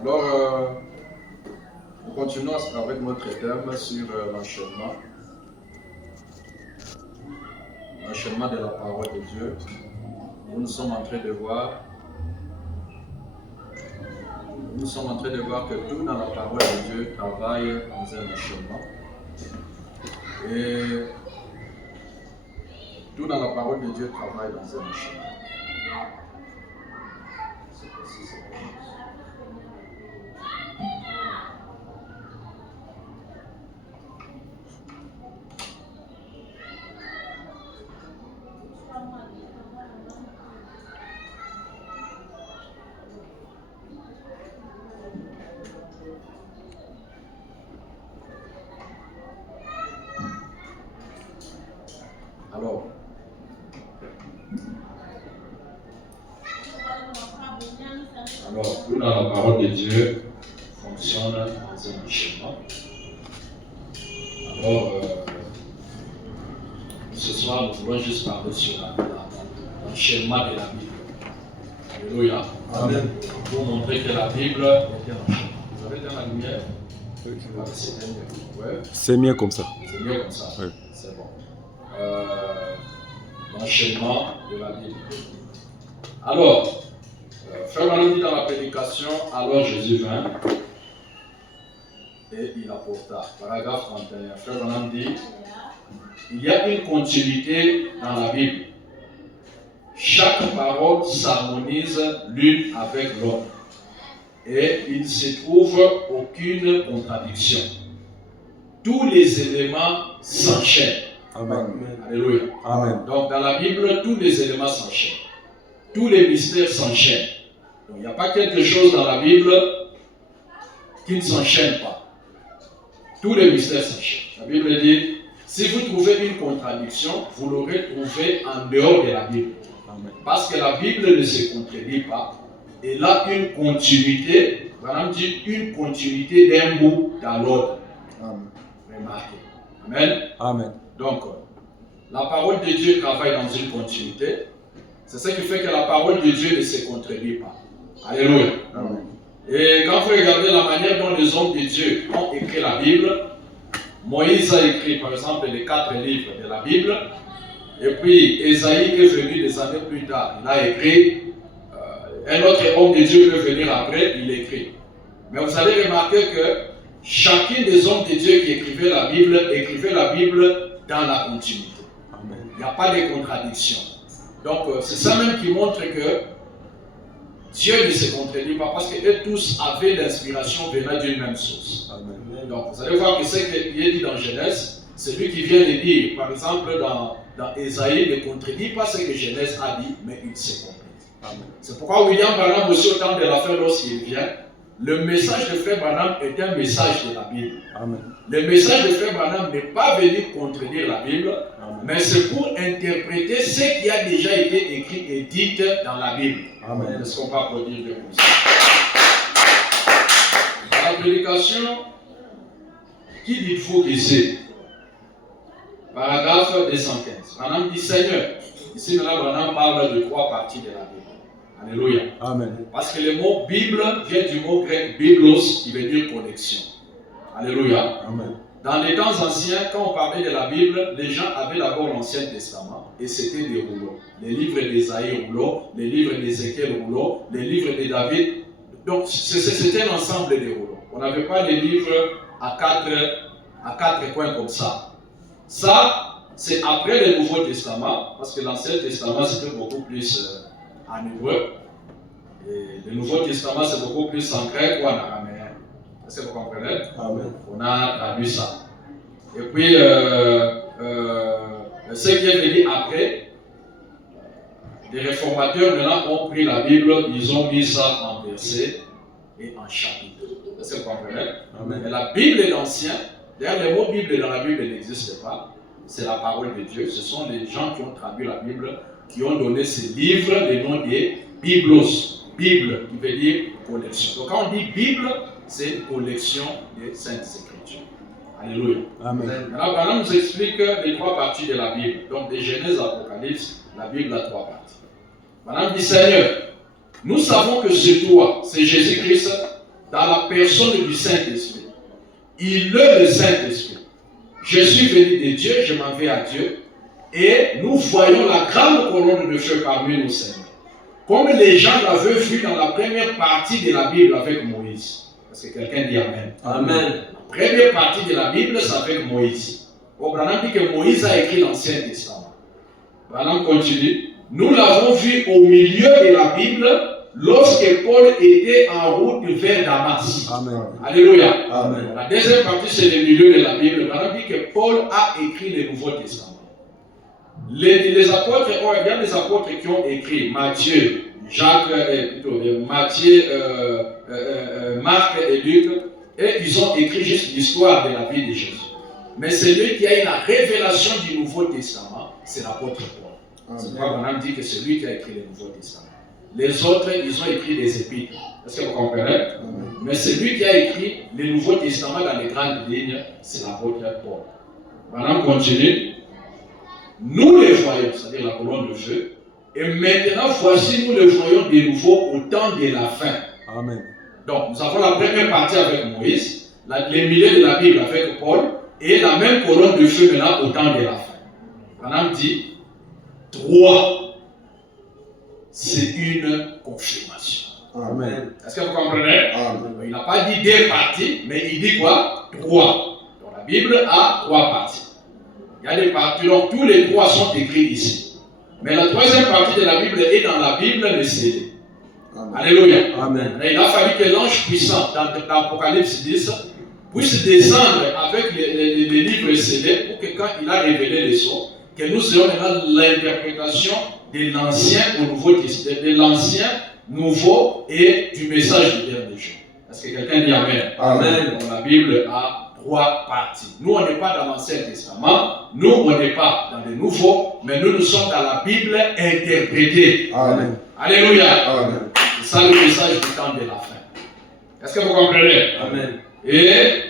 Alors, nous continuons avec notre thème sur l'enchaînement de la parole de Dieu. Nous sommes en train de voir que tout dans la parole de Dieu travaille dans un enchaînement. Et tout dans la parole de Dieu travaille dans un enchaînement. Alors, tout dans la parole de Dieu fonctionne dans un enchaînement. Alors, ce soir, nous voulons juste parler sur l'enchaînement de la Bible. Alléluia. Amen. Pour montrer que la Bible est un enchaînement. Vous avez dans la lumière? C'est mieux. Ouais. C'est mieux comme ça. C'est mieux comme ça. Oui. C'est bon. L'enchaînement de la Bible. Alors, Frère Branham dit dans la prédication, alors Jésus vint et il apporta. Paragraphe 31. Frère Branham dit, il y a une continuité dans la Bible. Chaque parole s'harmonise l'une avec l'autre. Et il ne se trouve aucune contradiction. Tous les éléments s'enchaînent. Amen. Alléluia. Amen. Donc dans la Bible, tous les éléments s'enchaînent. Tous les mystères s'enchaînent. Donc il n'y a pas quelque chose dans la Bible qui ne s'enchaîne pas. Tous les mystères s'enchaînent. La Bible dit, si vous trouvez une contradiction, vous l'aurez trouvée en dehors de la Bible. Amen. Parce que la Bible ne se contredit pas. Elle a une continuité, Branham dit une continuité d'un bout dans l'autre. Remarquez. Amen. Amen. Donc, la parole de Dieu travaille dans une continuité. C'est ce qui fait que la parole de Dieu ne se contredit pas. Alléluia. Amen. Et quand vous regardez la manière dont les hommes de Dieu ont écrit la Bible, Moïse a écrit par exemple les 4 livres de la Bible, et puis Ésaïe est venu des années plus tard, il a écrit, un autre homme de Dieu peut venir après, il écrit. Mais vous allez remarquer que chacun des hommes de Dieu qui écrivait la Bible dans la continuité. Amen. Il n'y a pas de contradiction. Donc c'est ça même qui montre que Dieu ne se contredit pas parce qu'eux tous avaient l'inspiration venant d'une même source. Amen. Donc vous allez voir que ce qui est dit dans Genèse, celui qui vient de dire, par exemple dans Ésaïe, ne contredit pas ce que Genèse a dit, mais il se complète. Amen. C'est pourquoi William Branham aussi au temps de l'affaire lorsqu'il vient, le message de Frère Branham est un message de la Bible. Amen. Le message de Frère Branham n'est pas venu contredire la Bible, Amen. mais c'est pour interpréter ce qui a déjà été écrit et dit dans la Bible. Amen. Est-ce qu'on peut applaudir de comme ça? Dans la prédication, qui dites-vous que c'est? Paragraphe 215. Branham dit Seigneur. Ici, maintenant, Branham parle de 3 parties de la Bible. Alléluia. Amen. Parce que le mot Bible vient du mot grec biblos, qui veut dire connexion. Alléluia. Amen. Dans les temps anciens, quand on parlait de la Bible, les gens avaient d'abord l'Ancien Testament et c'était des rouleaux. Les livres d'Ésaïe rouleaux, les livres d'Ézéchiel rouleaux, les livres de David. Donc c'était un ensemble de rouleaux. On n'avait pas des livres à quatre coins comme ça. Ça, c'est après le Nouveau Testament, parce que l'Ancien Testament c'était beaucoup plus en hébreu. Et le Nouveau Testament c'est beaucoup plus en grec ou en araméen. Est-ce que vous comprenez? Amen. On a traduit ça. Et puis, ce qui est venu après, les réformateurs maintenant ont pris la Bible, ils ont mis ça en versets et en chapitres. Est-ce que vous comprenez? Amen. Mais la Bible est l'ancien. D'ailleurs, le mot Bible dans la Bible n'existe pas. C'est la parole de Dieu. Ce sont les gens qui ont traduit la Bible, qui ont donné ces livres, le nom des Biblos. Bible, qui veut dire collection. Donc, quand on dit Bible, c'est une collection des Saintes Écritures. Alléluia. Amen. Alors, Branham nous explique les 3 parties de la Bible. Donc, de Genèse à Apocalypse, la Bible a 3 parties. Branham dit Seigneur, nous savons que c'est toi, c'est Jésus-Christ, dans la personne du Saint-Esprit. Il est le Saint-Esprit. Je suis venu de Dieu, je m'en vais à Dieu, et nous voyons la grande colonne de feu parmi nous, Seigneur. Comme les gens l'avaient vu dans la première partie de la Bible avec Moïse. Parce que quelqu'un dit Amen. Amen. La première partie de la Bible, c'est avec Moïse. Branham dit que Moïse a écrit l'Ancien Testament. Branham continue. Nous l'avons vu au milieu de la Bible lorsque Paul était en route vers Damas. Amen. Alléluia. Amen. La deuxième partie, c'est le milieu de la Bible. Branham dit que Paul a écrit le Nouveau Testament. Les apôtres, il y a des apôtres qui ont écrit Matthieu, Jacques, Matthieu, Marc et Luc, et ils ont écrit juste l'histoire de la vie de Jésus. Mais celui qui a eu la révélation du Nouveau Testament, c'est l'apôtre Paul. C'est pourquoi on dit que c'est lui qui a écrit le Nouveau Testament. Les autres, ils ont écrit des épîtres. Est-ce que vous comprenez? Mais celui qui a écrit le Nouveau Testament dans les grandes lignes, c'est l'apôtre Paul. Maintenant, on continue. Nous les voyons, c'est-à-dire la colonne de feu, et maintenant, voici, nous le voyons de nouveau au temps de la fin. Amen. Donc, nous avons la première partie avec Moïse, les milieux de la Bible avec Paul, et la même colonne de feu maintenant au temps de la fin. Madame dit, 3, c'est une confirmation. Amen. Est-ce que vous comprenez? Amen. Il n'a pas dit 2 parties, mais il dit quoi? 3. Donc, la Bible a 3 parties. Il y a des parties, donc tous les 3 sont écrits ici. Mais la 3e partie de la Bible est dans la Bible le scellé. Alléluia. Amen. Il a fallu que l'ange puissant dans l'Apocalypse 10 puisse descendre avec les livres scellés pour que quand il a révélé les sons, que nous ayons maintenant l'interprétation de l'Ancien au Nouveau Testament, de l'Ancien, Nouveau et du message du dernier jour. Est-ce que quelqu'un dit Amen? Amen. Donc, la Bible a 3 parties. Nous, on n'est pas dans l'Ancien Testament, nous, on n'est pas dans le Nouveau, mais nous sommes dans la Bible interprétée. Amen. Alléluia. Amen. C'est ça le message du temps de la fin. Est-ce que vous comprenez? Amen. Et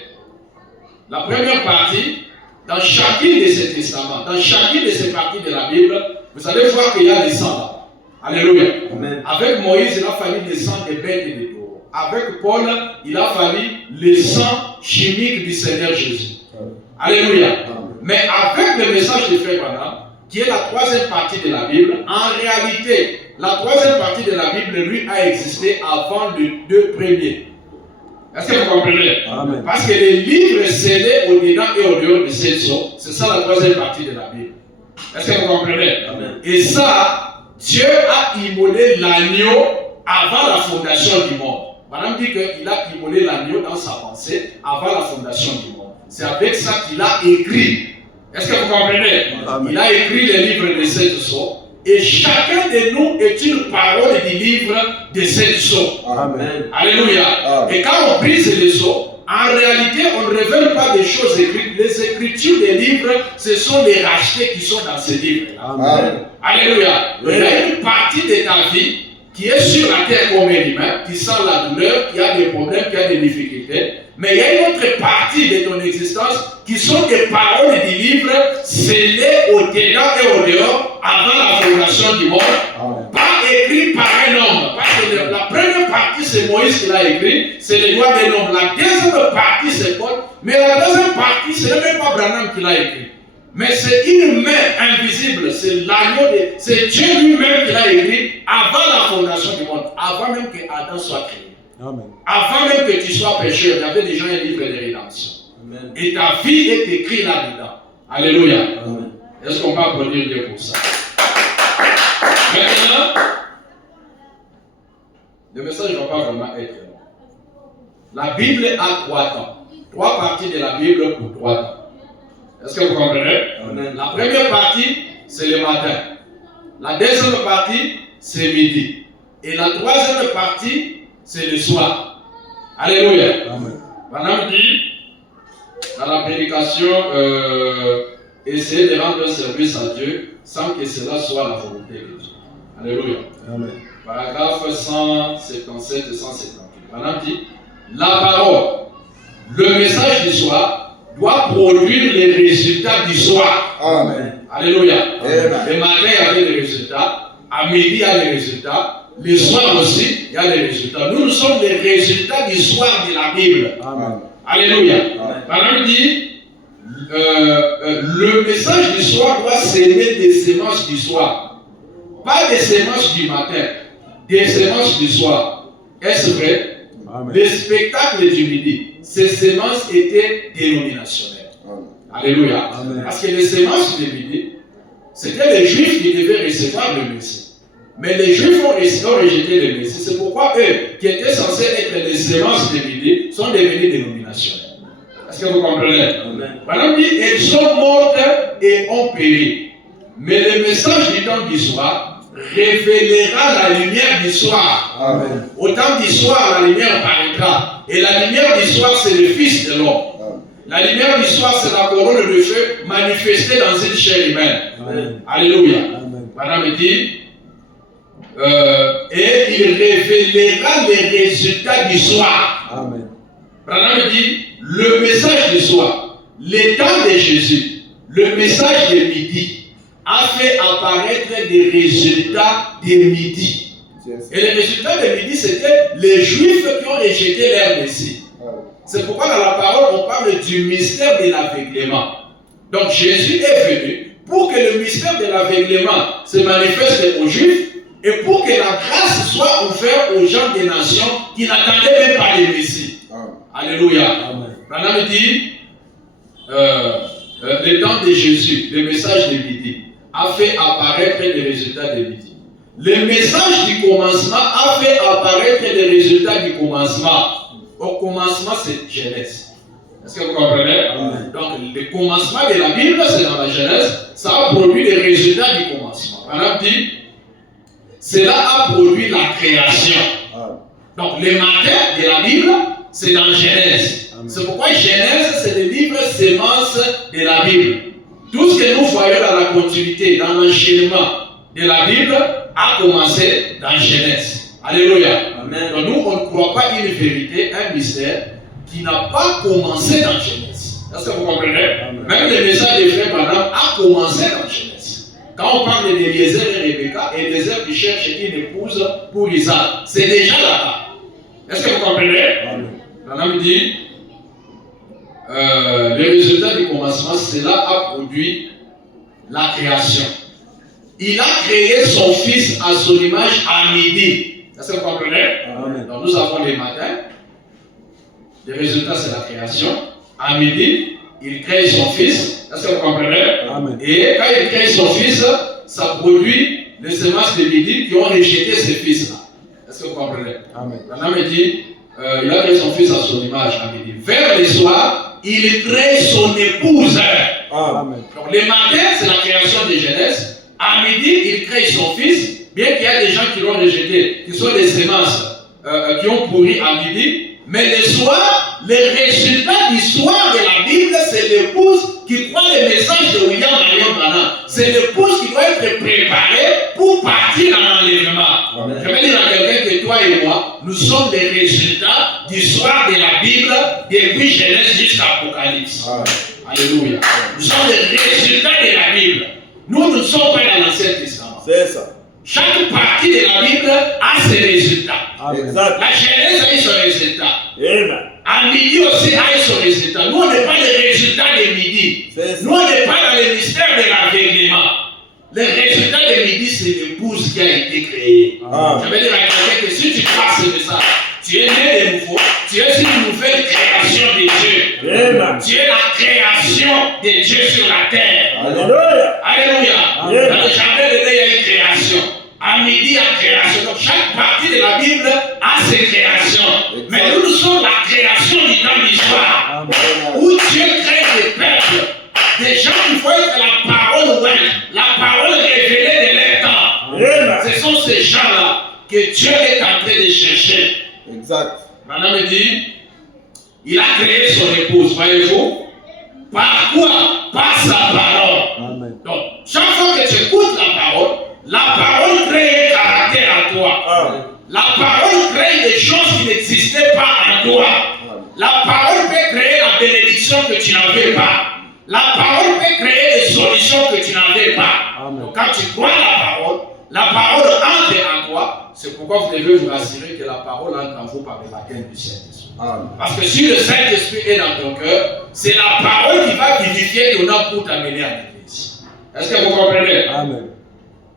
la première partie, dans chacune de ces testaments, dans chacune de ces parties de la Bible, vous allez voir qu'il y a des sangs là. Alléluia. Amen. Avec Moïse, il a fallu le sang des bêtes et des taureaux. Avec Paul, il a fallu le sang chimique du Seigneur Jésus. Alléluia. Amen. Mais avec le message de Frère Branham, qui est la 3e partie de la Bible, en réalité, la 3e partie de la Bible, lui, a existé avant les 2 premiers. Est-ce que vous comprenez? Amen. Parce que les livres scellés au-dedans et au-dehors de ces sceaux, c'est ça la 3e partie de la Bible. Est-ce que vous comprenez? Amen. Et ça, Dieu a immolé l'agneau avant la fondation du monde. Madame dit qu'il a immolé l'agneau dans sa pensée avant la fondation du monde. C'est avec ça qu'il a écrit. Est-ce que vous comprenez? Amen. Il a écrit les livres de cette sceaux. Et chacun de nous est une parole du livre de cette sceaux. Amen. Alléluia. Amen. Et quand on brise les sceaux, en réalité, on ne révèle pas des choses écrites. Les écritures des livres, ce sont les rachetés qui sont dans ces livres-là. Amen. Alléluia. Il y a une partie de ta vie qui est sur la terre comme un humain, qui sent la douleur, qui a des problèmes, qui a des difficultés. Mais il y a une autre partie de ton existence qui sont des paroles du livre scellées au-dedans et au-dehors avant la fondation du monde. Amen. Pas écrit par un homme. Parce que la première partie, c'est Moïse qui l'a écrit, c'est les doigts d'un homme. La deuxième partie, c'est Paul. Mais la deuxième partie, ce n'est même pas Branham qui l'a écrit. Mais c'est une main invisible, c'est l'agneau de... C'est Dieu lui-même qui l'a écrit avant la fondation du monde, avant même que Adam soit créé. Amen. Avant même que tu sois pécheur, il y avait déjà un livre de rédemption. Amen. Et ta vie est écrite là-dedans. Alléluia. Amen. Est-ce qu'on peut applaudir Dieu pour ça? Maintenant, le message ne va pas vraiment être long. La Bible a 3 temps. 3 parties de la Bible pour 3 temps. Est-ce que vous comprenez? Amen. La première partie, c'est le matin. La deuxième partie, c'est midi. Et la 3e partie, c'est le soir. Alléluia. Amen. Madame dit, dans la prédication, essayez de rendre un service à Dieu sans que cela soit la volonté de Dieu. Alléluia. Amen. Paragraphe 177 et 178. Madame dit, la parole, le message du soir, doit produire les résultats du soir. Amen. Alléluia. Amen. Le matin, il y avait les résultats. À midi, il y a les résultats. l'histoire aussi, il y a les résultats. Nous sommes les résultats de l'histoire de la Bible. Amen. Alléluia. Maintenant, il dit, le message du soir doit s'aimer des semences du soir. Pas des semences du matin, des semences du soir. Est-ce vrai? Amen. Les spectacles du midi, ces semences étaient dénominationnelles. Alléluia. Amen. Parce que les semences du midi, c'était les Juifs qui devaient recevoir le Messie. Mais les Juifs ont rejeté le Messie. C'est pourquoi eux, qui étaient censés être les semences du midi, sont devenus dénominationnels. Est-ce que vous comprenez? Maintenant, il dit, elles sont mortes et ont péri. Mais le message du temps du soir révélera la lumière du soir. Amen. Au temps du soir, la lumière paraîtra. Et la lumière du soir, c'est le Fils de l'homme. La lumière du soir, c'est la couronne de feu manifestée dans une chair humaine. Amen. Alléluia. Amen. Madame il dit, et il révélera les résultats du soir. Amen. Madame dit, le message du soir, l'état de Jésus, le message de midi, a fait apparaître des résultats de midi. Et les résultats de midi, c'était les Juifs qui ont rejeté leur Messie. C'est pourquoi dans la parole, on parle du mystère de l'aveuglement. Donc Jésus est venu pour que le mystère de l'aveuglement se manifeste aux Juifs et pour que la grâce soit ouverte aux gens des nations qui n'attendaient même pas le Messie. Alléluia. Maintenant, il dit, le temps de Jésus, le message de midi, a fait apparaître les résultats de midi. Le message du commencement a fait apparaître les résultats du commencement. Au commencement, c'est Genèse. Est-ce que vous comprenez? Amen. Donc, le commencement de la Bible, c'est dans la Genèse. Ça a produit les résultats du commencement. Madame dit, cela a produit la création. Donc, le matin de la Bible, c'est dans Genèse. C'est pourquoi Genèse, c'est le livre sémence de la Bible. Tout ce que nous voyons dans la continuité, dans l'enchaînement de la Bible, a commencé dans Genèse. Alléluia. Amen. Donc nous, on ne croit pas une vérité, un mystère qui n'a pas commencé dans Genèse. Est-ce que vous comprenez? Amen. Même le message des frères Madame a commencé dans Genèse. Quand on parle d'Eliezer et Rebecca, Eliezer qui cherche une épouse pour Isaac, c'est déjà là-bas. Est-ce que vous comprenez? Madame dit, le résultat du commencement, cela a produit la création. Il a créé son fils à son image à midi. Est-ce que vous comprenez? Amen. Donc nous avons les matins. Le résultat, c'est la création. À midi, il crée son fils. Est-ce que vous comprenez? Amen. Et quand il crée son fils, ça produit les semences de midi qui ont rejeté ces fils-là. Est-ce que vous comprenez? Amen. Maintenant, il dit, il a créé son fils à son image à midi. Vers le soir, il crée son épouse. Amen. Donc le matin, c'est la création de Genèse. À midi, il crée son fils, bien qu'il y a des gens qui l'ont rejeté, qui sont des semences qui ont pourri à midi. Mais le soir, les résultats du soir de la Bible, c'est l'épouse qui croit le message de William Marion Branham. C'est l'épouse qui doit être préparée pour partir dans l'enlèvement. Je vais dire à quelqu'un que toi et moi, nous sommes les résultats du soir de la Bible depuis Genèse jusqu'à Apocalypse. Alléluia. Nous sommes les résultats de la Bible. Nous ne sommes pas dans l'Ancien Testament. C'est ça. Chaque partie de la Bible a ses résultats. Exact. La Genèse a eu son résultat. Amen. À midi aussi a eu son résultat. Nous, on n'est pas les résultats de midi. Nous, on n'est pas dans le mystère de l'aveuglement. Les résultats de midi, c'est l'épouse qui a été créée. Je vais dire à quelqu'un que si tu passes de ça, tu es né de nouveau, tu es une nouvelle création de Dieu. Amen. Tu es la création de Dieu sur la terre. Alléluia. Alléluia. Dans le jardin de Dieu, il y a une création. À midi, il y a une création. Donc chaque partie de la Bible a ses créations. Mais nous sommes la création du temps d'histoire. Où Dieu crée des peuples, des gens qui vont être la parole ouverte, la parole révélée de leur temps. Amen. Ce sont ces gens-là que Dieu est en train de chercher. Exact. Madame dit, il a créé son épouse, voyez-vous? Par quoi? Par sa parole. Amen. Donc, chaque fois que tu écoutes la parole crée un caractère en toi. La parole crée des choses qui n'existaient pas en toi. La parole peut créer la bénédiction que tu n'avais pas. La parole peut créer des solutions que tu n'avais pas. Donc, quand tu crois la parole entre en toi, c'est pourquoi vous devez vous rassurer que la parole entre en vous par le baptême du Saint-Esprit. Parce que si le Saint-Esprit est dans ton cœur, c'est la parole qui va vivifier ton âme pour t'amener à l'église. Est-ce que vous comprenez? Amen.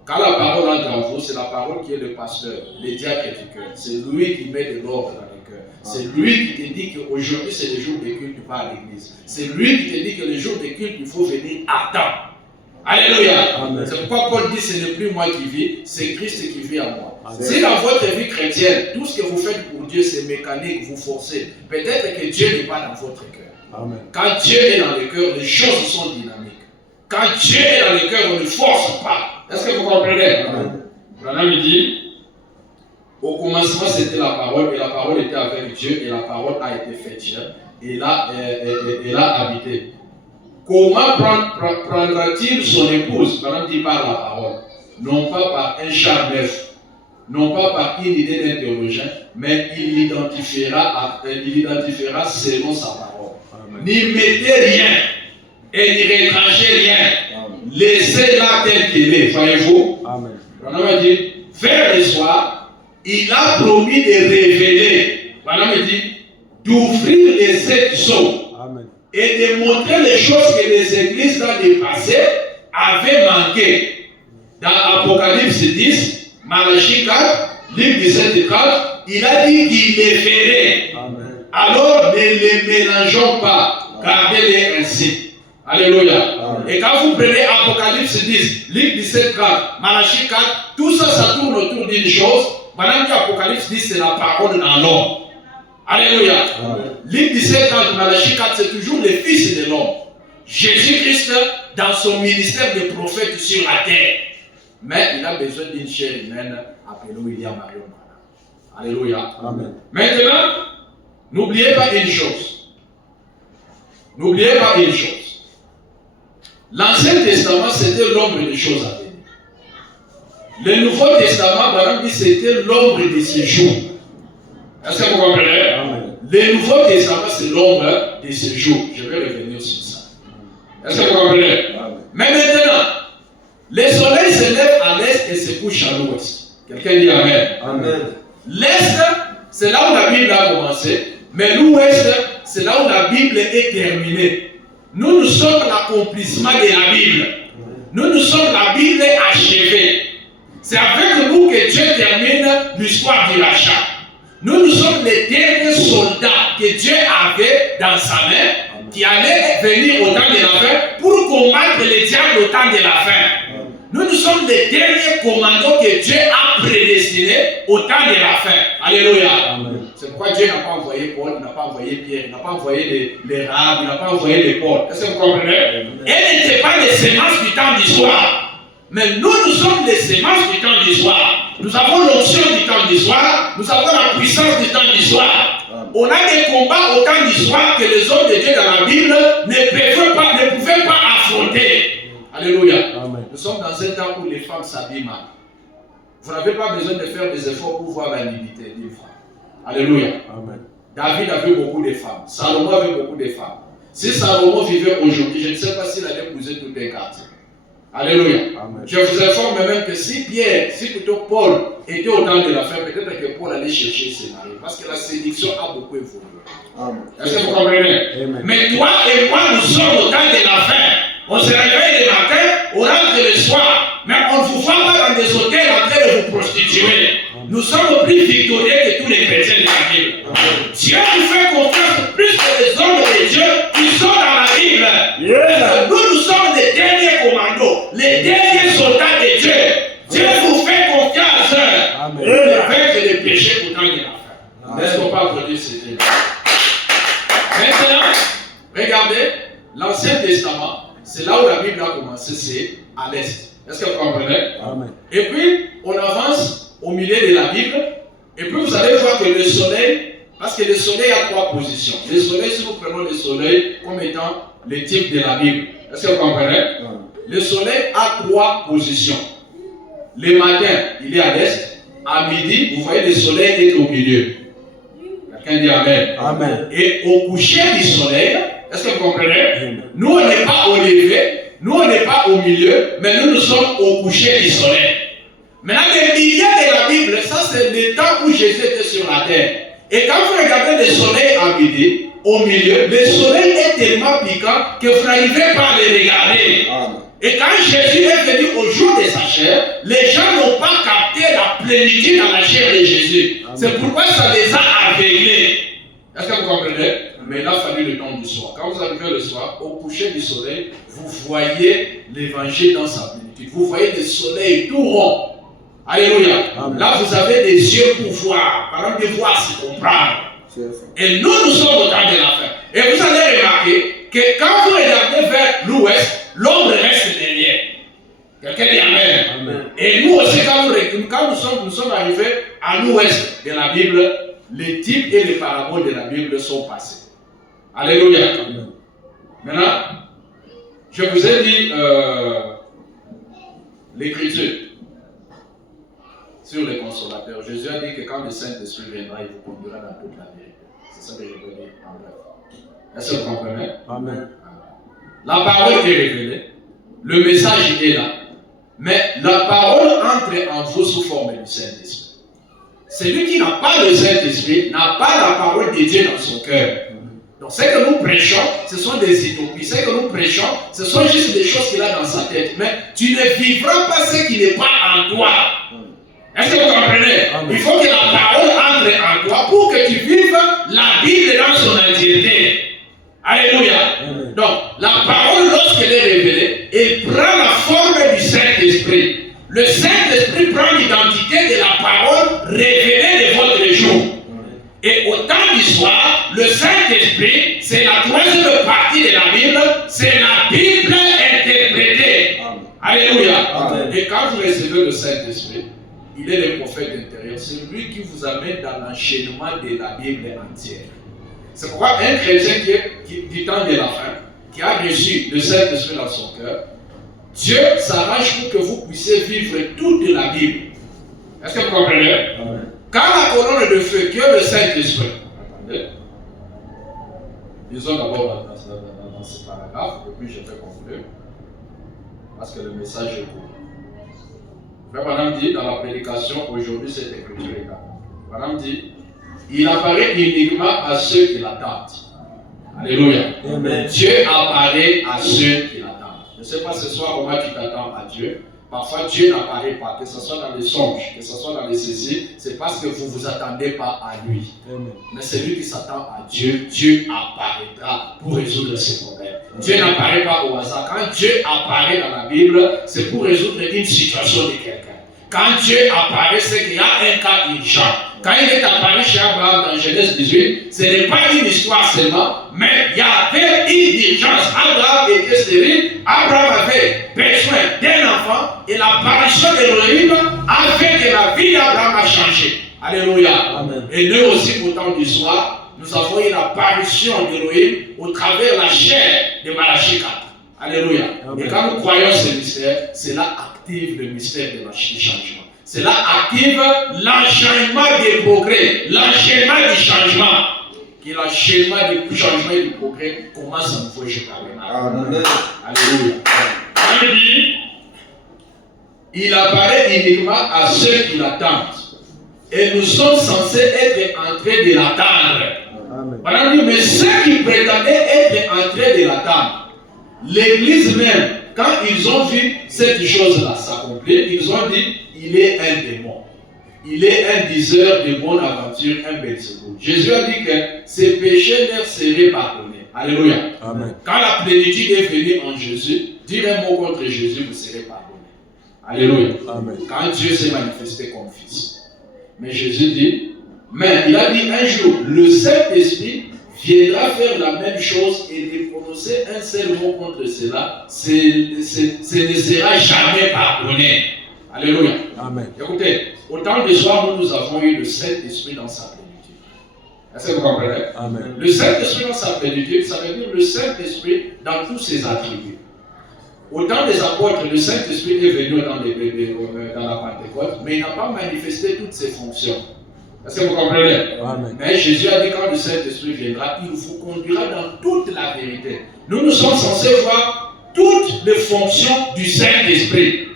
Quand la parole entre en vous, c'est la parole qui est le pasteur, le diacre du cœur. C'est lui qui met de l'ordre dans le cœur. C'est lui qui te dit qu'aujourd'hui c'est le jour de culte, tu vas à l'église. C'est lui qui te dit que le jour de culte, il faut venir à temps. Alléluia. C'est pourquoi Paul dit ce n'est plus moi qui vis, c'est Christ qui vit en moi. Amen. Si dans votre vie chrétienne, tout ce que vous faites pour Dieu, c'est mécanique, vous forcez, peut-être que Dieu n'est pas dans votre cœur. Amen. Quand Dieu est dans le cœur, les choses sont dynamiques. Quand Dieu est dans le cœur, on ne force pas. Est-ce que vous comprenez? Branham dit, au commencement c'était la parole, et la parole était avec Dieu, et la parole a été faite chair, et là, elle a habité. Comment prendra-t-il son épouse? Branham dit par la parole, non pas par un char neuf, non pas par une idée d'un théologien, mais il identifiera selon sa parole. Amen. N'y mettez rien et n'y rétrangez rien. Laissez-la telle qu'elle est, voyez-vous. Amen. Branham a dit, vers le soir, il a promis de révéler. Branham dit, d'ouvrir les 7 sceaux et de montrer les choses que les églises dans le passé avaient manqué. Dans Apocalypse 10, Malachie 4, livre 17 et 4, il a dit qu'il les ferait. Amen. Alors ne les mélangeons pas, gardez-les ainsi. Alléluia. Amen. Et quand vous prenez Apocalypse 10, livre 17, 4, Malachie 4, tout ça, ça tourne autour d'une chose. Maintenant qu'Apocalypse 10, c'est la parole dans l'homme. Alléluia. Livre 17, 4, Malachie 4, c'est toujours le Fils de l'homme. Jésus-Christ dans son ministère de prophète sur la terre. Mais il a besoin d'une chair humaine appelée William Marion. Alléluia. Amen. Maintenant, n'oubliez pas une chose. N'oubliez pas une chose. L'Ancien Testament, c'était l'ombre des choses à venir. Le Nouveau Testament, Branham dit, c'était l'ombre de ces jours. Est-ce que vous comprenez? Amen. Le Nouveau Testament, c'est l'ombre de ces jours. Je vais revenir sur ça. Est-ce que vous comprenez? Amen. Mais maintenant, le soleil se lève à l'est et se couche à l'ouest. Quelqu'un dit Amen. Amen. L'est, c'est là où la Bible a commencé, mais l'ouest, c'est là où la Bible est terminée. Nous sommes l'accomplissement de la Bible. Nous sommes la Bible achevée. C'est avec nous que Dieu termine l'histoire du rachat. Nous sommes les derniers soldats que Dieu avait dans sa main, qui allaient venir au temps de la fin pour combattre les diables au temps de la fin. Nous sommes les derniers commandos que Dieu a prédestinés au temps de la fin. Alléluia. Amen. C'est pourquoi Dieu n'a pas envoyé Paul, n'a pas envoyé Pierre, n'a pas envoyé les Rahab, n'a pas envoyé les Paul. Est-ce que vous comprenez? Elles n'étaient pas les semences du temps d'histoire. Mais nous sommes les semences du temps d'histoire. Nous avons l'onction du temps d'histoire. Nous avons la puissance du temps d'histoire. On a des combats au temps d'histoire que les hommes de Dieu dans la Bible ne pouvaient pas affronter. Alléluia. Amen. Nous sommes dans un temps où les femmes s'habillent mal. Vous n'avez pas besoin de faire des efforts pour voir la dignité d'une femme. Alléluia. Amen. David avait beaucoup de femmes. Salomon avait beaucoup de femmes. Si Salomon vivait aujourd'hui, je ne sais pas s'il allait épouser tout un quartier. Alléluia. Amen. Je vous informe même que si plutôt Paul était au temps de la fin, peut-être que Paul allait chercher ses maris. Parce que la séduction a beaucoup évolué. Est-ce que vous comprenez? Amen. Mais toi et moi, nous sommes au temps de la fin. On se réveille le matin, on rentre le soir. Mais on ne vous voit pas dans des hôtels en train de vous prostituer. Nous sommes plus victorieux que tous les chrétiens de la Bible. Dieu nous fait confiance plus que les hommes de Dieu qui sont dans la Bible. Yeah. Nous sommes les derniers commandos, les derniers soldats de Dieu. Dieu vous fait confiance. Amen. Avec les péchés pour temps de la fin. Est-ce qu'on peut applaudir ce Dieu? Maintenant, regardez, l'Ancien Testament, c'est là où la Bible a commencé, c'est à l'est. Est-ce que vous comprenez? Amen. Et puis, on avance au milieu de la Bible, et puis vous allez voir que le soleil, parce que le soleil a 3 positions. Le soleil, si nous prenons le soleil comme étant le type de la Bible, est-ce que vous comprenez? Amen. Le soleil a 3 positions. Le matin, il est à l'est. À midi, vous voyez le soleil est au milieu. Quelqu'un dit Amen. Amen. Et au coucher du soleil, est-ce que vous comprenez? Amen. Nous, on n'est pas au lever, nous, on n'est pas au milieu, mais nous sommes au coucher du soleil. Maintenant, les milliers de la Bible, ça c'est le temps où Jésus était sur la terre. Et quand vous regardez le soleil à midi, au milieu, le soleil est tellement piquant que vous n'arrivez pas à le regarder. Amen. Et quand Jésus est venu au jour de sa chair, les gens n'ont pas capté la plénitude dans la chair de Jésus. C'est pourquoi ça les a aveuglés. Est-ce que vous comprenez? Mais il a fallu le temps du soir. Quand vous arrivez le soir, au coucher du soleil, vous voyez l'évangile dans sa plénitude. Vous voyez le soleil tout rond. Alléluia. Amen. Là, vous avez des yeux pour voir. Par exemple, de voir, c'est comprendre. Et nous sommes au temps de la fin. Et vous allez remarquer que quand vous regardez vers l'ouest, l'ombre reste derrière. Quelqu'un dit Amen. Amen. Et nous aussi, quand nous sommes arrivés à l'ouest de la Bible, les types et les paraboles de la Bible sont passés. Alléluia. Amen. Maintenant, je vous ai dit l'écriture sur les consolateurs. Jésus a dit que quand le Saint-Esprit viendra, il vous conduira dans toute la vérité. C'est ça que je veux dire en bref. Est-ce que vous comprenez? Amen. La parole est révélée, le message est là, mais la parole entre en vous sous forme du Saint-Esprit. Celui qui n'a pas le Saint-Esprit n'a pas la parole de Dieu dans son cœur. Donc ce que nous prêchons, ce sont des utopies. Ce que nous prêchons, ce sont juste des choses qu'il a dans sa tête. Mais tu ne vivras pas ce qui n'est pas en toi. Est-ce que vous comprenez? Amen. Il faut que la parole entre en toi pour que tu vives la Bible dans son entièreté. Alléluia. Amen. Donc, la parole, lorsqu'elle est révélée, elle prend la forme du Saint-Esprit. Le Saint-Esprit prend l'identité de la parole révélée de votre jour. Et au temps du soir, le Saint-Esprit, c'est la troisième partie de la Bible, c'est la Bible interprétée. Amen. Alléluia. Amen. Et quand vous recevez le Saint-Esprit, il est le prophète intérieur. C'est lui qui vous amène dans l'enchaînement de la Bible entière. C'est pourquoi un chrétien qui du temps de la fin, qui a reçu le Saint-Esprit dans son cœur, Dieu s'arrange pour que vous puissiez vivre toute la Bible. Est-ce que vous comprenez? Amen. Quand la colonne de feu, qui est le Saint-Esprit, attendez, lisons d'abord dans ce paragraphe, et puis je vais conclure, parce que le message est court. Frère Branham dit dans la prédication, aujourd'hui cette écriture est là. Branham dit, il apparaît uniquement à ceux qui l'attendent. Alléluia. Amen. Dieu apparaît à ceux qui l'attendent. Je ne sais pas ce soir comment tu t'attends à Dieu. Parfois Dieu n'apparaît pas, que ce soit dans les songes, que ce soit dans les saisies, c'est parce que vous ne vous attendez pas à lui. Amen. Mais celui qui s'attend à Dieu, Dieu apparaîtra pour résoudre ses problèmes. Dieu n'apparaît pas au hasard. Quand Dieu apparaît dans la Bible, c'est pour résoudre une situation de quelqu'un. Quand Dieu apparaît, c'est qu'il y a un cas urgent. Quand il est apparu chez Abraham dans Genèse 18, ce n'est pas une histoire seulement, mais il y avait une urgence. Abraham était stérile, Abraham avait besoin d'un enfant, et l'apparition d'Élohim a fait que la vie d'Abraham a changé. Alléluia. Amen. Et nous aussi, au temps du soir, nous avons une apparition d'Élohim au travers de la chair de Malachie 4. Alléluia. Amen. Et quand nous croyons ce mystère, cela active le mystère du changement. Cela active l'enchaînement des progrès, l'enchaînement du changement. Que l'enchaînement du changement et du progrès commence à nouveau chez Tabernacle. Amen. Alléluia. On dit, il apparaît uniquement à ceux qui l'attendent. Et nous sommes censés être en train de l'attendre. Amen. On dit, mais ceux qui prétendaient être en train de l'attendre, l'Église même, quand ils ont vu cette chose-là s'accomplir, ils ont dit, il est un démon. Il est un diseur de bonne aventure, un Belzébuth. Jésus a dit que ses péchés leur seraient pardonnés. Alléluia. Amen. Quand la plénitude est venue en Jésus, dire un mot contre Jésus, vous serez pardonné. Alléluia. Amen. Quand Dieu s'est manifesté comme fils. Mais Jésus dit, mais il a dit un jour, le Saint-Esprit viendra faire la même chose et de prononcer un seul mot contre cela, ce ne sera jamais pardonné. Alléluia. Amen. Écoutez, au temps du soir, nous avons eu le Saint-Esprit dans sa plénitude. Est-ce que vous comprenez? Amen. Le Saint-Esprit dans sa plénitude, ça veut dire le Saint-Esprit dans tous ses attributs. Au temps des apôtres, le Saint-Esprit est venu dans la Pentecôte, mais il n'a pas manifesté toutes ses fonctions. Est-ce que vous comprenez? Amen. Mais Jésus a dit quand le Saint-Esprit viendra, il vous conduira dans toute la vérité. Nous sommes censés voir toutes les fonctions du Saint-Esprit.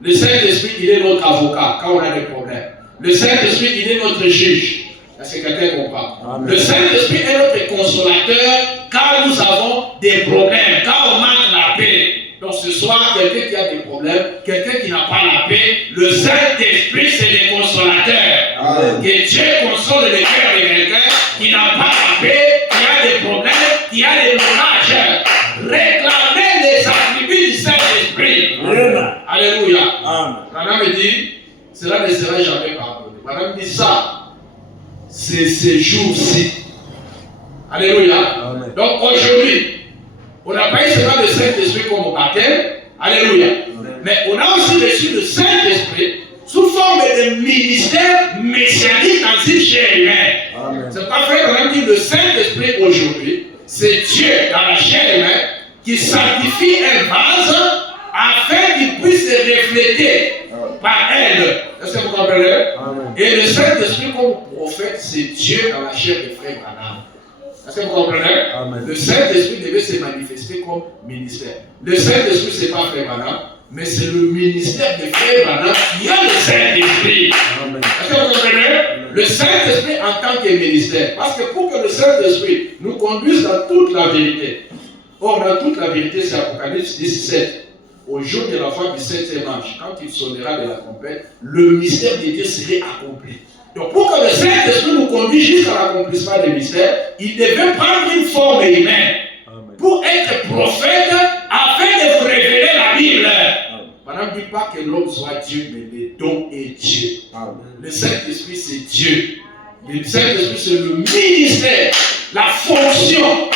Le Saint-Esprit, il est notre avocat quand on a des problèmes. Le Saint-Esprit, il est notre juge. Est-ce que quelqu'un comprend? Amen. Le Saint-Esprit est notre consolateur quand nous avons des problèmes, quand on manque la paix. Donc ce soir, quelqu'un qui a des problèmes, quelqu'un qui n'a pas la paix, le Saint-Esprit, c'est le consolateur. Amen. Que Dieu console le cœur de quelqu'un qui n'a pas la paix, qui a des problèmes, qui a des blocages. Réclamez les attributs du Saint-Esprit. Alléluia. Madame me dit, cela ne sera jamais pardonné. Madame dit ça. C'est ces jours-ci. Alléluia. Amen. Donc aujourd'hui, on n'a pas eu seulement le Saint-Esprit comme au baptême. Alléluia. Amen. Mais on a aussi reçu le Saint-Esprit sous forme de ministère messianique dans une chair humaine. C'est pas vrai qu'on a dit le Saint-Esprit aujourd'hui, c'est Dieu dans la chair humaine qui sanctifie un vase afin qu'il puisse se refléter par elle. Est-ce que vous comprenez? Amen. Et le Saint-Esprit comme prophète, c'est Dieu dans la chair de frère Branham. Est-ce que vous comprenez? Amen. Le Saint-Esprit devait se manifester comme ministère. Le Saint-Esprit, ce n'est pas frère Branham, mais c'est le ministère de frère Branham qui a le Saint-Esprit. Est-ce que vous comprenez? Le Saint-Esprit en tant que ministère. Parce que pour que le Saint-Esprit nous conduise dans toute la vérité. Or, dans toute la vérité, c'est Apocalypse 17. Au jour de la fin du 7e ange, quand il sonnera de la trompette, le mystère de Dieu serait accompli. Donc pour que le Saint-Esprit nous conduise jusqu'à l'accomplissement des mystères, il devait prendre une forme humaine. Amen. Pour être prophète afin de vous révéler la Bible. Madame ne dit pas que l'homme soit Dieu, mais le don est Dieu. Amen. Le Saint-Esprit c'est Dieu. Le Saint-Esprit c'est le ministère, la fonction.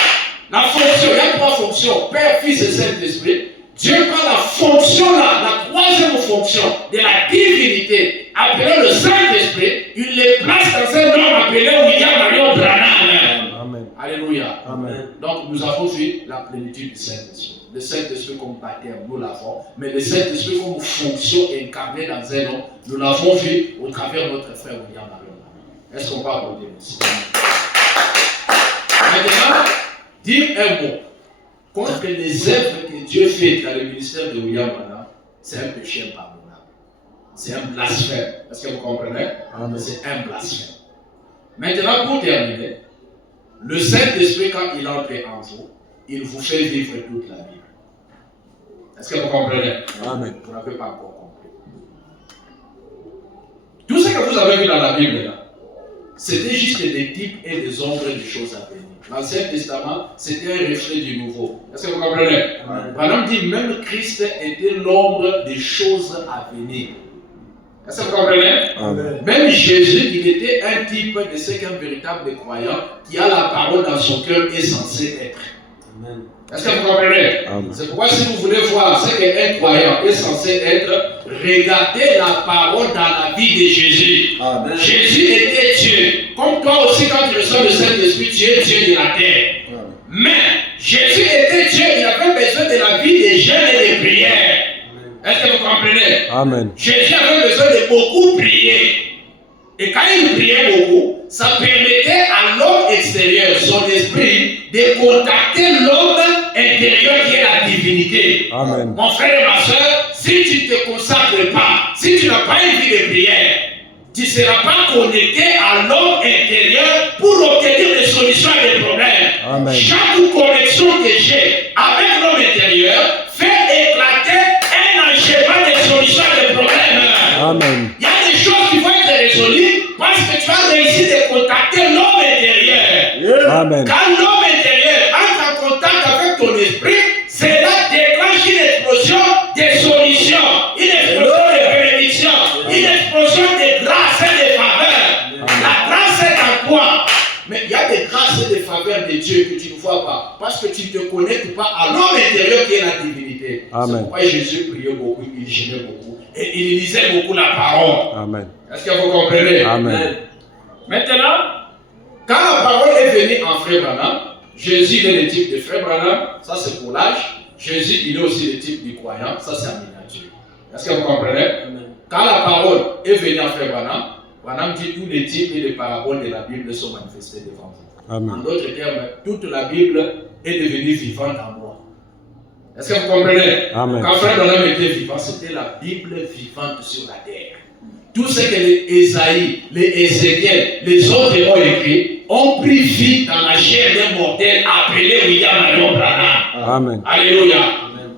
La fonction, il y a 3 fonctions, Père, Fils et Saint-Esprit. Dieu prend la fonction là, la 3e fonction de la divinité, appelée le Saint-Esprit, il les place dans un homme appelé William Marion Branham. Amen. Alléluia. Amen. Donc nous avons vu la plénitude du Saint-Esprit. Le Saint-Esprit comme baptême, nous l'avons, mais le Saint-Esprit comme fonction incarnée dans un homme, nous l'avons vu au travers de notre frère William Marion. Est-ce qu'on va applaudir aussi? Maintenant, dire un mot contre les œuvres que Dieu fait dans le ministère de William Branham, c'est un péché impardonnable. C'est un blasphème. Est-ce que vous comprenez? Amen. C'est un blasphème. Maintenant, pour terminer, le Saint-Esprit, quand il entre en vous, il vous fait vivre toute la Bible. Est-ce que vous comprenez? Amen. Vous n'avez pas encore compris. Tout ce que vous avez vu dans la Bible, là, c'était juste des types et des ombres des choses à venir. L'Ancien Testament, c'était un reflet du Nouveau. Est-ce que vous comprenez? Branham dit même Christ était l'ombre des choses à venir. Est-ce que vous comprenez? Amen. Même Jésus, il était un type de ce qu'un véritable croyant qui a la parole dans son cœur est censé être. Amen. Est-ce que vous comprenez? Amen. C'est pourquoi si vous voulez voir ce qu'un croyant est censé être, regardez la parole dans la vie de Jésus. Amen. Jésus était Dieu. Comme toi aussi, quand tu reçois le Saint-Esprit, tu es Dieu de la terre. Amen. Mais Jésus était Dieu, il avait besoin de la vie des jeûnes et des prières. Est-ce que vous comprenez? Amen. Jésus avait besoin de beaucoup prier. Et quand il priait beaucoup, ça permettait à l'homme extérieur, son esprit, de contacter l'homme intérieur qui est la divinité. Amen. Mon frère et ma soeur, si tu ne te consacres pas, si tu n'as pas une vie de prière, tu ne seras pas connecté à l'homme intérieur pour obtenir des solutions à des problèmes. Amen. Chaque connexion que j'ai avec l'homme intérieur fait éclater un enchaînement de solutions à des problèmes. Amen. Il y a des choses qui vont être résolues parce que tu as réussi de contacter l'homme intérieur. Amen. Quand l'homme intérieur entre en contact avec ton esprit, cela déclenche une explosion de solutions, une explosion de bénédictions, une explosion de grâce et de faveur. La grâce est en quoi? Mais il y a des grâces et des faveurs de Dieu que tu ne vois pas parce que tu ne te connectes pas à l'homme intérieur qui est la divinité. Amen. C'est pourquoi Jésus priait beaucoup, il gênait beaucoup et il lisait beaucoup la parole. Amen. Est-ce que vous comprenez? Amen. Maintenant, quand la parole est venue en frère Branham, Jésus il est le type de frère Branham, ça c'est pour l'âge. Jésus il est aussi le type du croyant, ça c'est en miniature. Est-ce que vous comprenez? Amen. Quand la parole est venue en frère Branham, Branham dit tous les types et les paraboles de la Bible sont manifestés devant vous. Amen. En d'autres termes, toute la Bible est devenue vivante en moi. Est-ce que vous comprenez? Amen. Quand Frère Branham était vivant, c'était la Bible vivante sur la terre. Tout ce que les Ésaïe, les Ézéchiel, les autres ont écrit, ont pris vie dans la chair d'un mortel appelé William Marion Branham. Amen. Alléluia.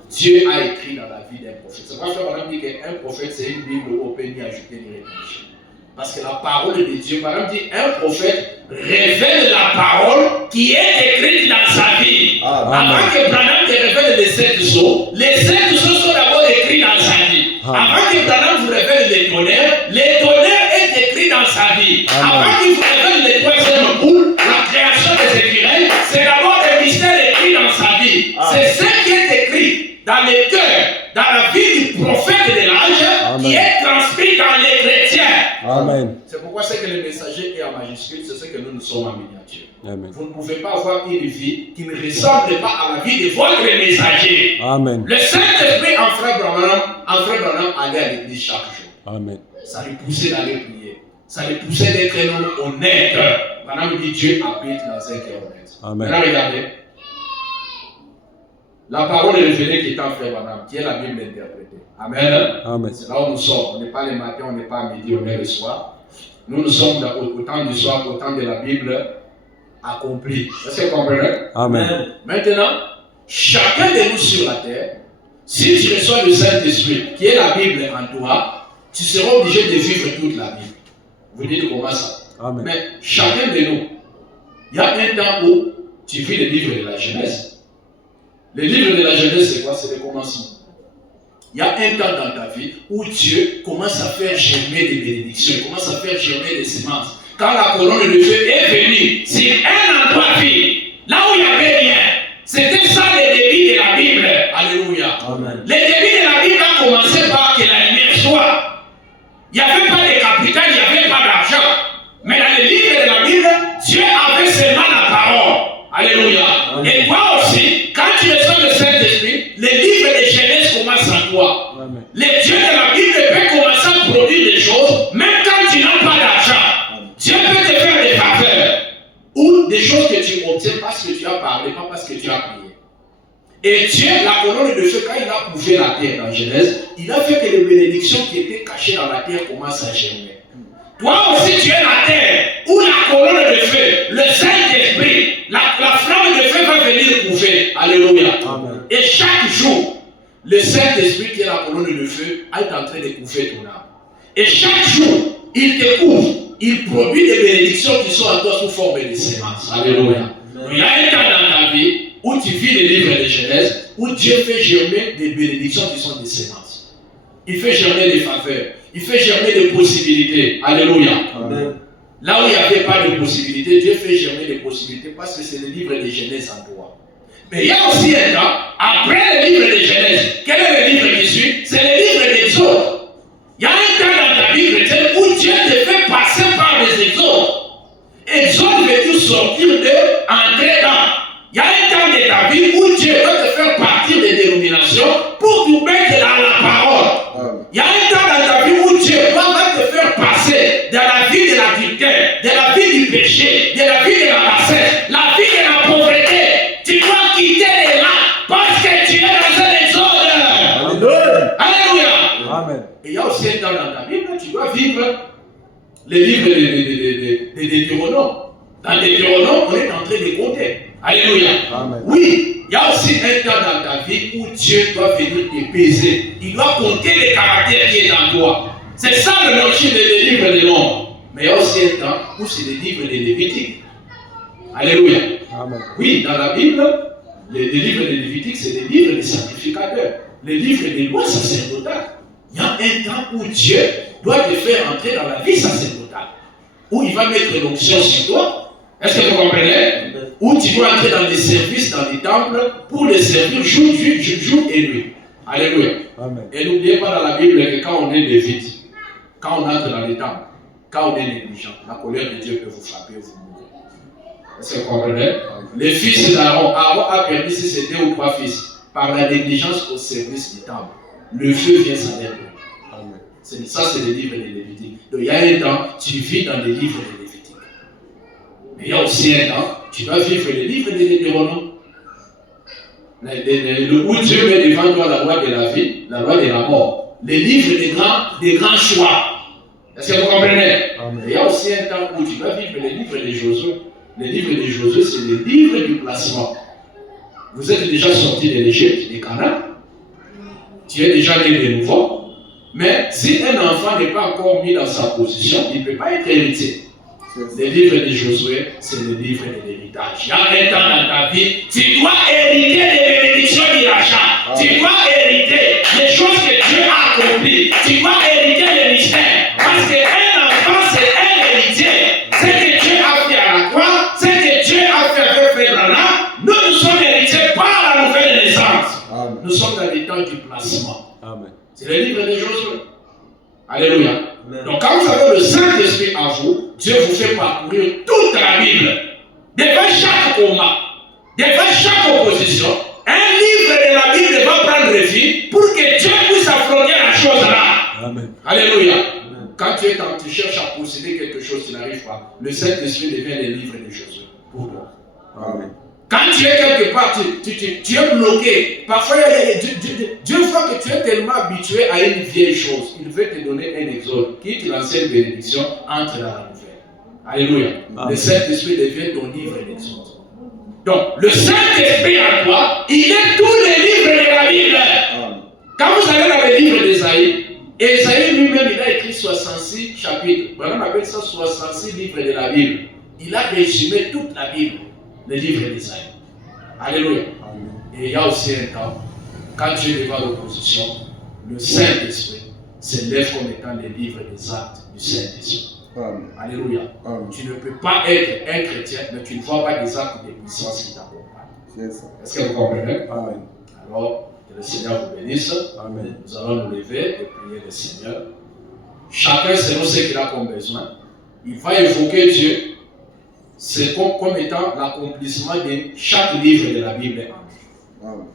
Dieu a écrit dans la vie d'un prophète. C'est pourquoi Frère Branham dit qu'un prophète, c'est une Bible au pays ajouté ni rédigé. Parce que la parole de Dieu, Branham dit, un prophète révèle la parole qui est écrite dans sa vie. Avant que Branham te révèle les 7 sceaux sont d'abord écrits dans sa vie. Avant que Branham vous révèle les tonnerres est écrit dans sa vie. Avant qu'il vous révèle les 3e boules, la création des écureuils, c'est d'abord des mystères écrits dans sa vie. C'est ce qui est écrit dans les cœurs, dans la vie du prophète de l'âge, qui est transmis dans les chrétiens. Amen. C'est pourquoi c'est que le messager est en majuscule, c'est ce que nous sommes en miniature. Amen. Vous ne pouvez pas avoir une vie qui ne ressemble pas à la vie de votre messager. Amen. Le Saint-Esprit en Frère Branham allait à l'église chaque jour. Amen. Ça lui poussait d'aller prier. Ça lui poussait d'être un homme honnête. Branham dit Dieu habite dans un cœur honnête. Amen. Maintenant regardez. La parole est révélée qui est en Frère Branham, qui est la Bible interprétée. Amen. Amen. C'est là où nous sommes. On n'est pas le matin, on n'est pas à midi, on est le soir. Nous sommes au temps du soir, au temps de la Bible accomplie. Est-ce que vous comprenez? Amen. Maintenant, chacun de nous sur la terre, si tu reçois le Saint-Esprit, qui est la Bible en toi, tu seras obligé de vivre toute la Bible. Vous dites comment ça? Amen. Mais chacun de nous, il y a un temps où tu vis le livre de la Genèse. Le livre de la Genèse, c'est quoi? C'est le commencement. Il y a un temps dans ta vie où Dieu commence à faire germer des bénédictions, il commence à faire germer des semences. Quand la colonne de feu est venue sur un endroit vide, là où il n'y avait rien, c'était ça le début de la Bible. Alléluia. Amen. Le début de la Bible a commencé par que la lumière soit. Il n'y avait pas de capital, il n'y avait pas d'argent. Mais dans le livre de la Bible, Dieu avait seulement la parole. Alléluia. Amen. Et toi aussi, quand tu reçois le Saint-Esprit, le livre de Genèse commence en toi. Amen. Le Dieu de la Bible peut commencer à produire des choses, même quand tu n'as pas d'argent. Dieu peut te faire des faveurs ou des choses que tu obtiens parce que tu as parlé, pas parce que tu as prié. Et Dieu, la colonne de feu, quand il a couvé la terre dans Genèse, il a fait que les bénédictions qui étaient cachées dans la terre commencent à germer. Toi aussi, tu es la terre où la colonne de feu, le Saint-Esprit, la flamme de feu va venir couver. Alléluia. Amen. Et chaque jour, le Saint-Esprit qui est la colonne de feu est en train de couver ton âme. Et chaque jour, il te couvre. Il produit des bénédictions qui sont en toi sous forme de semences. Alléluia. Il y a un temps dans ta vie où tu vis les livres de Genèse, où Dieu fait germer des bénédictions qui sont des semences. Il fait germer des faveurs. Il fait germer des possibilités. Alléluia. Amen. Là où il n'y avait pas de possibilités, Dieu fait germer des possibilités parce que c'est le livre de Genèse en toi. Mais il y a aussi un temps, après le livre de Genèse, quel est le livre qui suit? C'est le livre d'Exode. Il y a un temps dans ta vie chrétienne où Dieu te fait passer par les exodes. Exode veut tout sortir de, entrer dans. Il y a un temps de ta vie où Dieu va te faire partir des dénominations pour te mettre dans la parole. Il y a un temps dans ta vie où Dieu va te faire passer dans la vie de l'adultère, de la vie du péché, de la vie de la bassesse, la vie de la pauvreté. Tu dois quitter les là parce que tu es dans un exode. Alléluia. Alléluia. Amen. Et il y a aussi un temps dans ta Bible, tu dois vivre les livres de Deutéronome. Dans Deutéronome, on est en train de compter. Alléluia. Amen. Oui, il y a aussi un temps dans ta vie où Dieu doit venir te peser. Il doit compter les caractères qui est en toi. C'est ça le marché des livres de l'homme. Mais il y a aussi un temps où c'est les livres de Lévitique. Alléluia. Amen. Oui, dans la Bible, les livres de Lévitique, c'est des livres des sacrificateurs. Les livres des lois sacerdotales. Il y a un temps où Dieu doit te faire entrer dans la vie sacerdotale. Où il va mettre l'onction sur toi. Est-ce que vous comprenez? Où tu dois entrer dans les services, dans les temples, pour les servir jour et nuit. Alléluia. Amen. Et n'oubliez pas dans la Bible que quand on est lévite, quand on entre dans les temples, quand on est négligent, la colère de Dieu peut vous frapper et vous mourir. Est-ce que vous comprenez? Les fils d'Aaron, Aaron a permis si c'est 2 ou 3 fils, par la négligence au service du temple. Le feu vient s'en aller. Amen. Ça, c'est les livres de Lévitique. Donc il y a un temps, tu vis dans les livres de Lévitique. Mais il y a aussi un temps, tu dois vivre les livres de Deutéronome. où Dieu met devant toi la loi de la vie, la loi de la mort. Les livres des grands choix. Est-ce que vous comprenez? Amen. Il y a aussi un temps où tu dois vivre les livres de Josué. Les livres de Josué, c'est les livres du placement. Vous êtes déjà sorti de l'Égypte, des Canaan. Tu es déjà né de nouveau. Mais si un enfant n'est pas encore mis dans sa position, il ne peut pas être héritier. Les livres de Josué, c'est le livre de l'héritage. Il y a un temps dans ta vie, tu dois hériter des bénédictions du rachat. Tu dois hériter des choses que Dieu a accomplies. Tu dois hériter des mystères. Parce qu'un enfant, c'est un héritier. Ce que Dieu a fait à la croix, ce que Dieu a fait avec Frère Branham, nous sommes héritiers par la nouvelle naissance. Amen. Nous sommes dans les temps du placement. Amen. C'est le livre de Josué. Alléluia. Amen. Donc quand vous avez le Saint-Esprit en vous, Dieu vous fait parcourir toute la Bible. Devant chaque combat, devant chaque opposition, un livre de la Bible va prendre vie pour que Dieu puisse affronter la chose là. Amen. Alléluia. Amen. Quand tu cherches à posséder quelque chose, tu n'arrives pas. Le Saint-Esprit devient le livre de Josué pour toi. Amen. Quand tu es quelque part, tu es bloqué. Parfois, Dieu voit que tu es tellement habitué à une vieille chose. Il veut te donner un exode. Quitte l'ancienne bénédiction, entre dans la nouvelle. Alléluia. Amen. Le Saint-Esprit devient ton livre d'exode. Donc, le Saint-Esprit en toi, il est tous les livres de la Bible. Amen. Quand vous allez dans le livre d'Ésaïe, Ésaïe lui-même, il a écrit 66 chapitres. On appelle ça 66 livres de la Bible. Il a résumé toute la Bible. Le livre d'Ésaïe. Alléluia. Amen. Et il y a aussi un temps, quand tu es devant l'opposition, le Saint-Esprit s'élève comme étant le livre des actes du Saint-Esprit. Amen. Alléluia. Amen. Tu ne peux pas être un chrétien, mais tu ne vois pas des actes de puissance qui t'accompagnent. C'est ça. Est-ce que vous comprenez? Amen. Alors, que le Seigneur vous bénisse. Amen. Nous allons nous lever et prier le Seigneur. Chacun selon ce qu'il a comme besoin. Il va évoquer Dieu. C'est comme étant l'accomplissement de chaque livre de la Bible. Amen.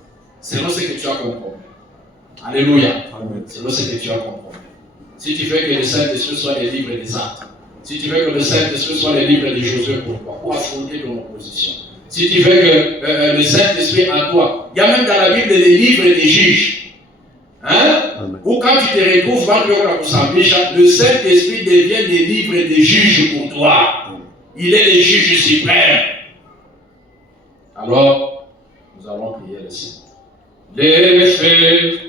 Selon ce que tu as comme problème. Alléluia. Amen. Selon ce que tu as comme problème. Si tu veux que le Saint-Esprit soit les livres des actes, si tu veux que le Saint-Esprit soit les livres de Josué pour toi, pour affronter ton opposition, si tu veux que le Saint-Esprit en toi, il y a même dans la Bible les livres des juges. Hein? Amen. Ou quand tu te retrouves dans le Saint-Esprit devient les livres des juges pour toi. Il est le juge suprême. Alors, nous allons prier le Seigneur. Les faits,